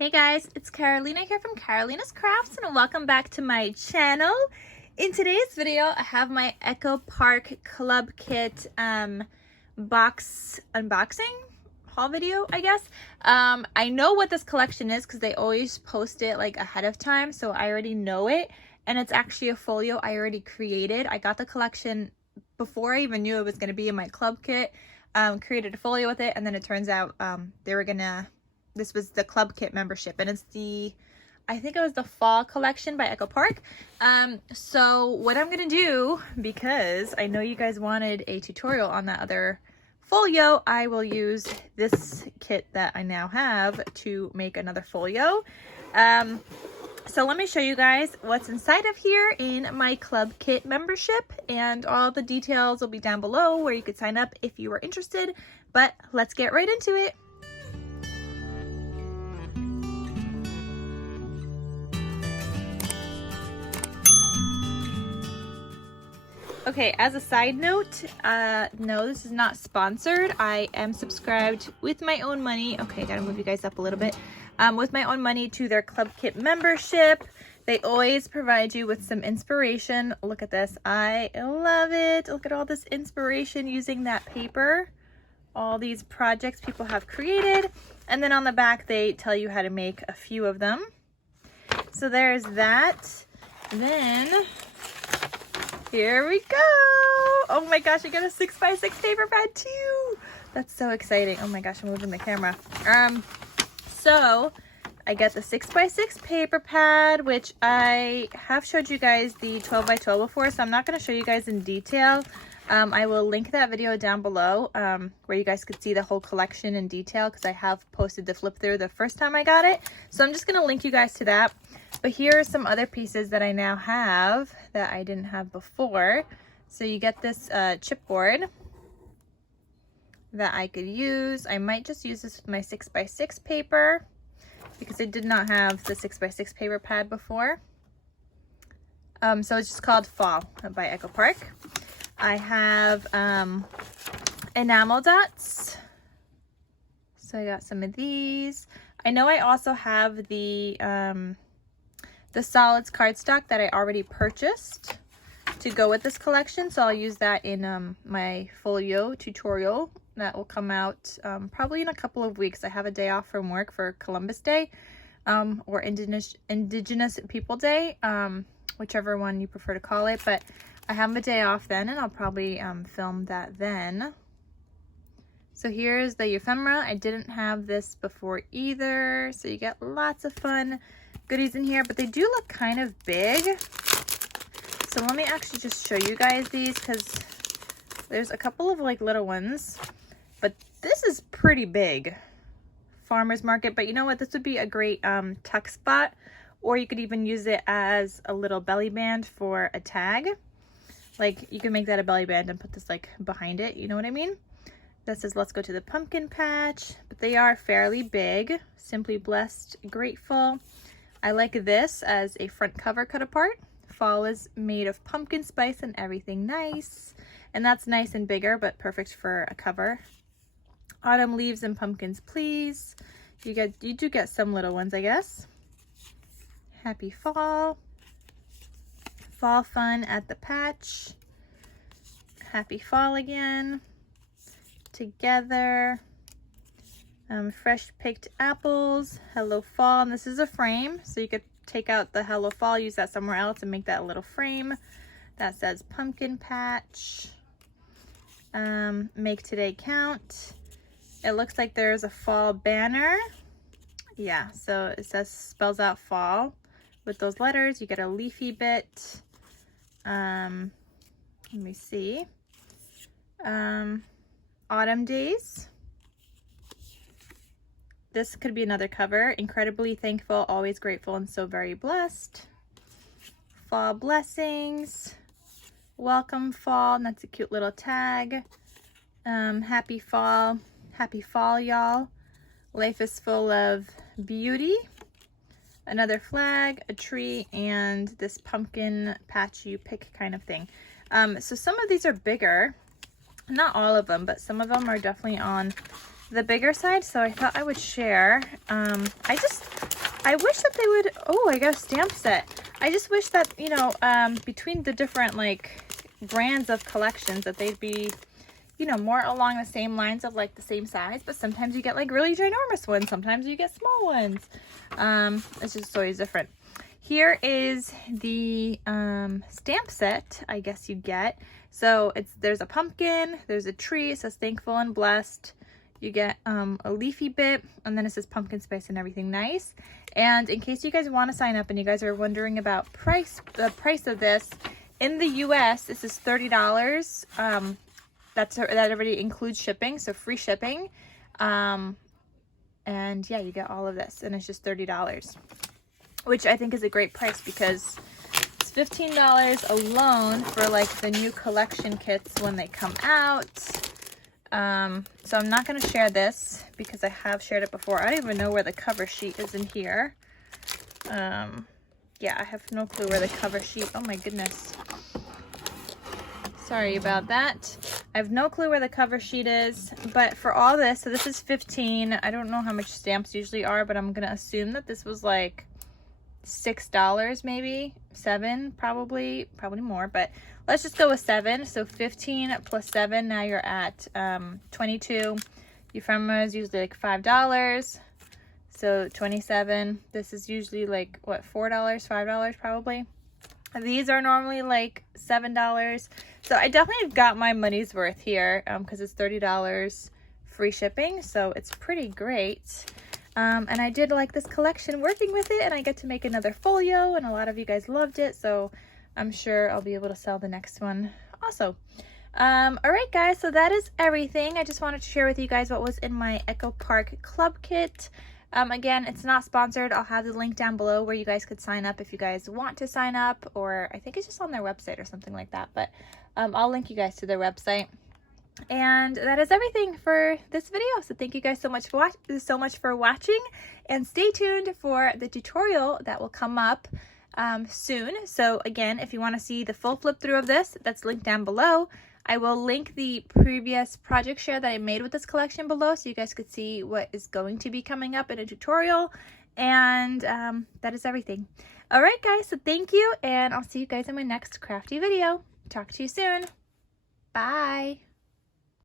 Hey guys, it's Carolina here from KarolinasKrafts and welcome back to my channel. In today's video, I have my Echo Park Club Kit box unboxing haul video, I guess. I know what this collection is because they always post it like ahead of time, so I already know it. And it's actually a folio I already created. I got the collection before I even knew it was going to be in my club kit. Created a folio with it, and then it turns out this was the club kit membership, and it's I think it was the fall collection by Echo Park. So what I'm gonna do, because I know you guys wanted a tutorial on that other folio, I will use this kit that I now have to make another folio. So let me show you guys what's inside of here in my club kit membership, and all the details will be down below where you could sign up if you were interested. But let's get right into it. Okay, as a side note, no, this is not sponsored. I am subscribed with my own money. Okay, gotta move you guys up a little bit. With my own money to their club kit membership. They always provide you with some inspiration. Look at this. I love it. Look at all this inspiration using that paper. All these projects people have created. And then on the back, they tell you how to make a few of them. So there's that. Then here we go. Oh my gosh, I got a 6x6 paper pad too. That's so exciting. Oh my gosh, I'm moving the camera. So I got the 6x6 paper pad, which I have showed you guys the 12x12 before, so I'm not going to show you guys in detail. I will link that video down below where you guys could see the whole collection in detail, because I have posted the flip through the first time I got it. So I'm just going to link you guys to that. But here are some other pieces that I now have that I didn't have before. So you get this chipboard that I could use. I might just use this with my 6x6 paper because I did not have the 6x6 paper pad before. So it's just called Fall by Echo Park. I have enamel dots. So I got some of these. I know I also have the solids cardstock that I already purchased to go with this collection, so I'll use that in my folio tutorial that will come out probably in a couple of weeks. I have a day off from work for Columbus Day or Indigenous People Day, whichever one you prefer to call it, but I have a day off then, and I'll probably film that then. So here's the ephemera. I didn't have this before either, so you get lots of fun goodies in here, but they do look kind of big. So let me actually just show you guys these, because there's a couple of like little ones, but this is pretty big. Farmer's market, but you know what? This would be a great tuck spot, or you could even use it as a little belly band for a tag. Like you can make that a belly band and put this like behind it, you know what I mean? That says, let's go to the pumpkin patch, but they are fairly big. Simply Blessed, Grateful. I like this as a front cover cut apart. Fall is made of pumpkin spice and everything nice. And that's nice and bigger, but perfect for a cover. Autumn leaves and pumpkins, please. You do get some little ones, I guess. Happy fall. Fall fun at the patch. Happy fall again. Together. Fresh picked apples. Hello fall. And this is a frame, so you could take out the Hello Fall, use that somewhere else, and make that a little frame that says pumpkin patch. Make today count. It looks like there's a fall banner. Yeah, so it spells out fall with those letters. You get a leafy bit. Let me see. Autumn days. This could be another cover. Incredibly thankful, always grateful, and so very blessed. Fall blessings. Welcome fall. And that's a cute little tag. Happy fall. Happy fall, y'all. Life is full of beauty. Another flag, a tree, and this pumpkin patch you pick kind of thing. So some of these are bigger. Not all of them, but some of them are definitely on the bigger side, so I thought I would share. I just I wish that they would, oh, I got a stamp set. I just wish that, you know, between the different like brands of collections that they'd be, you know, more along the same lines of like the same size, but sometimes you get like really ginormous ones. Sometimes you get small ones. It's just always different. Here is the stamp set, I guess you get. So there's a pumpkin, there's a tree, it says thankful and blessed. You get a leafy bit, and then it says pumpkin spice and everything nice. And in case you guys want to sign up and you guys are wondering about the price of this, in the US, this is $30. That already includes shipping, so free shipping. And yeah, you get all of this, and it's just $30, which I think is a great price because it's $15 alone for like the new collection kits when they come out. So I'm not going to share this because I have shared it before. I don't even know where the cover sheet is in here. Yeah, I have no clue where the cover sheet, oh my goodness. Sorry about that. I have no clue where the cover sheet is, but for all this, so this is 15. I don't know how much stamps usually are, but I'm going to assume that this was like $6 maybe, 7 probably more, but let's just go with 7. So 15 plus 7, now you're at 22. Ephemera is usually like $5, so 27. This is usually like what, $4, $5 probably. These are normally like $7, so I definitely got my money's worth here because it's $30 free shipping, so it's pretty great. And I did like this collection working with it, and I get to make another folio, and a lot of you guys loved it, so I'm sure I'll be able to sell the next one also. All right, guys, so that is everything. I just wanted to share with you guys what was in my Echo Park Club Kit. Again, it's not sponsored. I'll have the link down below where you guys could sign up if you guys want to sign up, or I think it's just on their website or something like that, but I'll link you guys to their website. And that is everything for this video. So thank you guys so much for watching, and stay tuned for the tutorial that will come up soon. So again, if you want to see the full flip through of this, that's linked down below. I will link the previous project share that I made with this collection below, so you guys could see what is going to be coming up in a tutorial. And that is everything. All right, guys, so thank you, and I'll see you guys in my next crafty video. Talk to you soon. Bye.